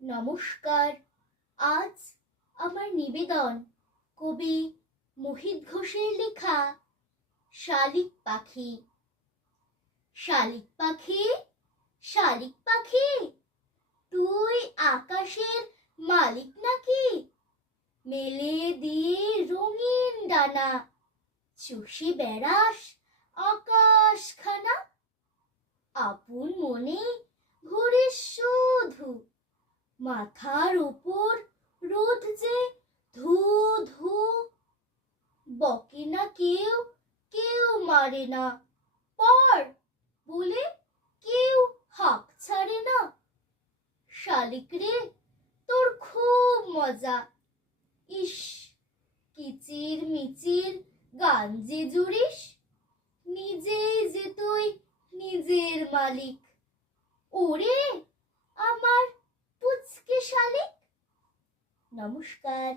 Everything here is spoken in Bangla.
নমস্কার। আজ আমার নিবেদন কবি মোহিত ঘোষের লেখা শালিক পাখি। শালিক পাখি? শালিক পাখি? তুই আকাশের মালিক নাকি? মেলে দিয়ে রঙিন ডানা। চষে বেড়াস আকাশখানা। আপন মনে মাথার উপর রোদ যে ধু ধু, বকে না কেউ কেউ মারে না। পর বলে কেউ হাঁক ছাড়ে না। শালিক রে, তোর খুব মজা। ইস, কিচির মিচির গান যে জুড়িস, নিজেই যে তুই নিজের মালিক। ওরে, আমার পুচকে শালিক নমস্কার।